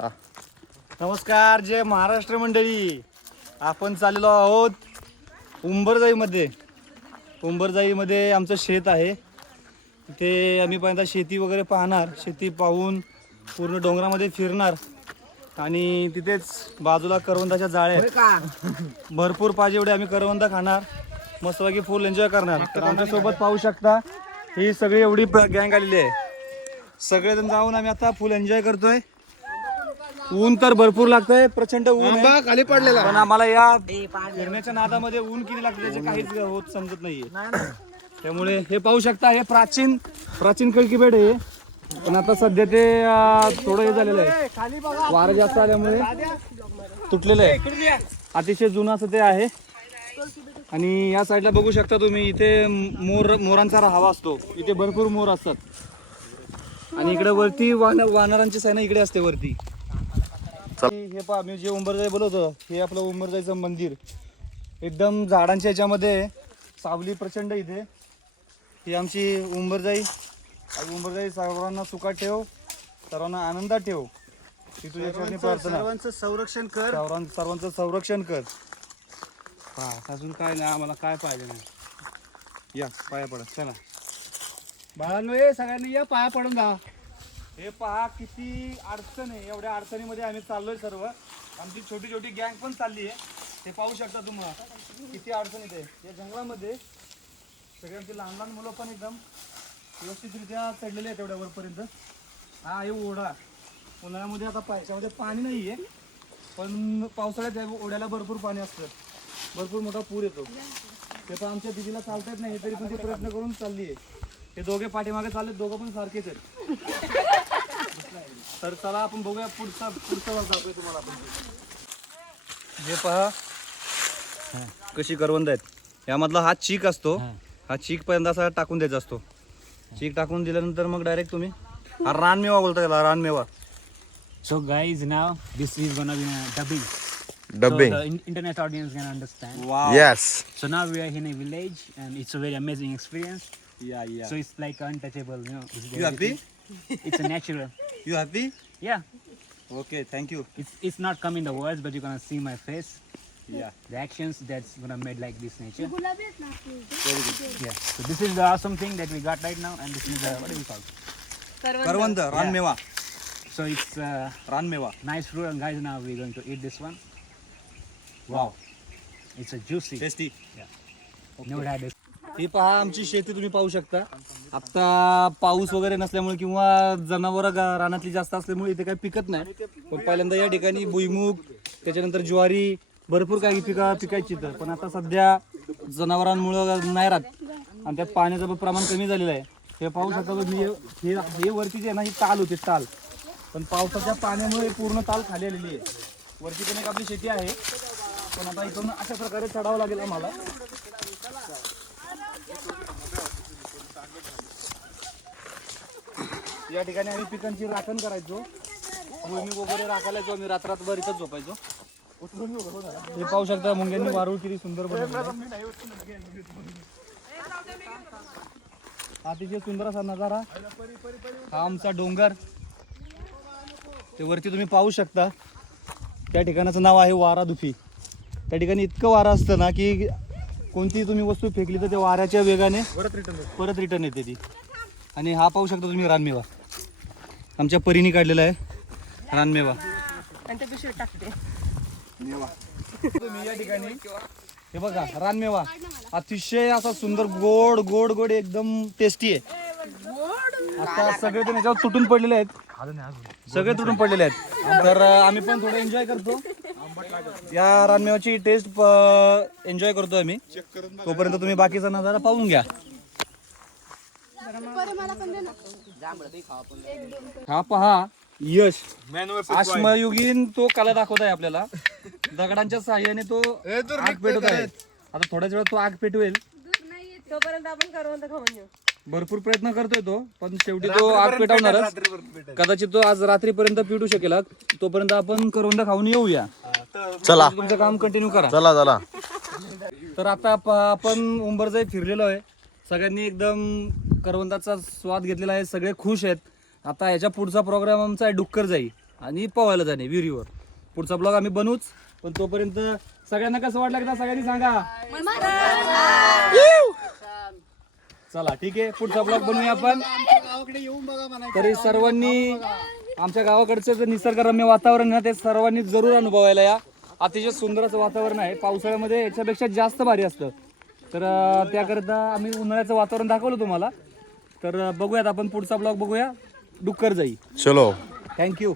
नमस्कार, जय महाराष्ट्र मंडळी. आपण चाललेलो आहोत उंबरजाईमध्ये. उंबरजाईमध्ये आमचं शेत आहे. तिथे आम्ही पहिल्यांदा शेती वगैरे पाहणार, शेती पाहून पूर्ण डोंगरामध्ये फिरणार आणि तिथेच बाजूला करवंदाच्या जाळ्या भरपूर पाहिजे एवढे आम्ही करवंदा खाणार, मस्तपैकी फुल एन्जॉय करणार. तर आमच्यासोबत पाहू शकता ही सगळी एवढी गँग आलेली आहे. सगळेजण जाऊन आम्ही आता फुल एन्जॉय करतोय. ऊन तर भरपूर लागतंय, प्रचंड ऊन आहे खाली पडलेला, पण आम्हाला या फिरण्याच्या नादामध्ये ऊन किती लागतं त्याचे काहीच होत समजत नाहीये. त्यामुळे हे पाहू शकता, हे प्राचीन कळकीबेड आहे, पण आता सध्या ते थोडं हे झालेलं आहे, वारं जास्त आल्यामुळे तुटलेलं आहे. अतिशय जुनं असं ते आहे. आणि या साईडला बघू शकता तुम्ही, इथे मोरांचा राहावा असतो. इथे भरपूर मोर असतात. आणि इकडे वरती वानरांची सेना इकडे असते वरती. हे पहा, मी जे उंबरजाई बोलवतो, हे आपलं उंबरजाईचं मंदिर एकदम झाडांच्या ह्याच्यामध्ये, सावली प्रचंड इथे. ही आमची उंबरजाई. उंबरजाई सर्वांना सुखात ठेव, सर्वांना आनंदात ठेव, ही तुझ्या चरणी प्रार्थना. सर्वांचं संरक्षण कर, सर्वांचं संरक्षण कर. हा, अजून काय नाही, आम्हाला काय पाहिजे नाही. या पाया पडा, चला बाळांनो, ये सगळ्यांनी या पाया पडून जा. हे पहा किती अडचण आहे, एवढ्या अडचणीमध्ये आम्ही चाललोय सर्व. आमची छोटी छोटी गँग पण चालली आहे. ते पाहू शकता तुम्हाला किती अडचणीत आहे. या जंगलामध्ये सगळे आमची लहान लहान मुलं पण एकदम व्यवस्थितरित्या चढलेले आहेत एवढ्या वरपर्यंत. हा हे ओढा, उन्हाळ्यामध्ये आता पावसामध्ये पाणी नाही आहे, पण पावसाळ्यात ओढ्याला भरपूर पाणी असतं, भरपूर मोठा पूर येतो. ते पण आमच्या दिदीला चालता येत नाही, तरी पण ते प्रयत्न करून चालली आहे. हे दोघे पाठीमागे चालले, दोघं पण सारखेच आहेत. तर चला आपण बघूया पुढचा भाग दाखवूया तुम्हाला आपण. हे पहा कशी करवंद आहेत. यामधला हा चीक असतो, हा चीक पहिल्यांदा असा टाकून द्यायचा असतो. चीक टाकून दिल्यानंतर मग डायरेक्ट तुम्ही हा रानमेवा बोलता त्याला, Ranmeva. So guys, now this is gonna be dubbing. Dubbing. So the internet audience can understand. Wow. Yes. So now we are in a village and it's a very amazing experience. Yeah. So it's like untouchable, you know. You happy? It's a natural. You happy? Yeah. Okay, thank you. It's not come in the words, but you're gonna see my face. Yeah. The actions that's gonna made like this nature. Very good. Yeah. So this is the awesome thing that we got right now, and this is the what do we call? करवंद, Ranmeva. So it's Ranmeva. nice fruit, and guys, now we're going to eat this one. Wow. It's a juicy. Tasty. Never had this. ही पहा आमची शेती तुम्ही पाहू शकता. आता पाऊस वगैरे नसल्यामुळे किंवा जनावरं रानातली जास्त असल्यामुळे इथे काही पिकत नाही, पण पहिल्यांदा या ठिकाणी भुईमूग, त्याच्यानंतर ज्वारी, भरपूर काही पिकायची तर. पण आता सध्या जनावरांमुळं नाही राहत आणि त्यात पाण्याचं प्रमाण कमी झालेलं आहे. हे पाहू शकता तुम्ही, हे वरती जे आहे ना, ही ताल होती ताल, पण पावसाच्या पाण्यामुळे पूर्ण ताल खाली आलेली आहे. वरती पण एक आपली शेती आहे, पण आता इथून अशा प्रकारे चढावं लागेल आम्हाला. या ठिकाणी आम्ही पिकांची राखण करायचो, भूमी वगैरे राखायचो आम्ही, रात्रभर इथंच झोपायचो. हे पाहू शकता मुंग्यांनी वारूळ किती सुंदर बनवलं. अतिशय सुंदर असा नजारा हा आमचा डोंगर. ते वरती तुम्ही पाहू शकता, त्या ठिकाणाचं नाव आहे वारादुफी. त्या ठिकाणी इतकं वारं असतं ना की कोणतीही तुम्ही वस्तू फेकली तर त्या वाऱ्याच्या वेगाने परत रिटर्न येते ती. आणि हा पाहू शकता तुम्ही रानमेवा, आमच्या परीने काढलेला आहे रानमेवा. तुम्ही या ठिकाणी हे बघा, रानमेवा अतिशय असा सुंदर गोड गोड गोड एकदम टेस्टी आहे. आता सगळे जण याच्यावर तुटून पडलेले आहेत, सगळे तुटून पडलेले आहेत. तर आम्ही पण थोडं एन्जॉय करतो, या रानमेवाची टेस्ट एन्जॉय करतो आम्ही. तोपर्यंत तुम्ही बाकीचा नजारा पाहून घ्या. हा पहा यश, अश्मयुगीन तो कला दाखवत आहे आपल्याला. दगडांच्या साह्याने तो आग पेटवत आहे. आता थोड्याच वेळात तो आग पेटवेल, तोपर्यंत आपण करवंद खाऊन घेऊ. भरपूर प्रयत्न करतोय तो, पण शेवटी तो आग पेटवणारच. कदाचित तो आज रात्रीपर्यंत पेटू शकेल. तोपर्यंत आपण करवंद खाऊन येऊया. चला, तुमचं काम कंटिन्यू करा. चला. तर आता आपण उंबरजाई फिरलेलो आहे, सगळ्यांनी एकदम करवंदाचा स्वाद घेतलेला आहे, सगळे खुश आहेत. आता याच्या पुढचा प्रोग्राम आमचा आहे डुक्करजाई. आणि पोहायला जाणे विहिरीवर. पुढचा ब्लॉग आम्ही बनवूच, पण तोपर्यंत सगळ्यांना कसं वाटलं एकदा सगळ्यांनी सांगा. चला ठीक आहे, पुढचा ब्लॉग बनवूया आपण. तरी सर्वांनी आमच्या गावाकडचं जे निसर्गरम्य वातावरण आहे ते सर्वांनी जरूर अनुभवायला या. अतिशय सुंदर असं वातावरण आहे. पावसाळ्यामध्ये याच्यापेक्षा जास्त भारी असतं. तर त्याकरता आम्ही उन्हाळ्याचं वातावरण दाखवलं तुम्हाला. तर बघूयात आपण पुढचा ब्लॉग बघूया डुक्कर जाई. चलो. थँक्यू.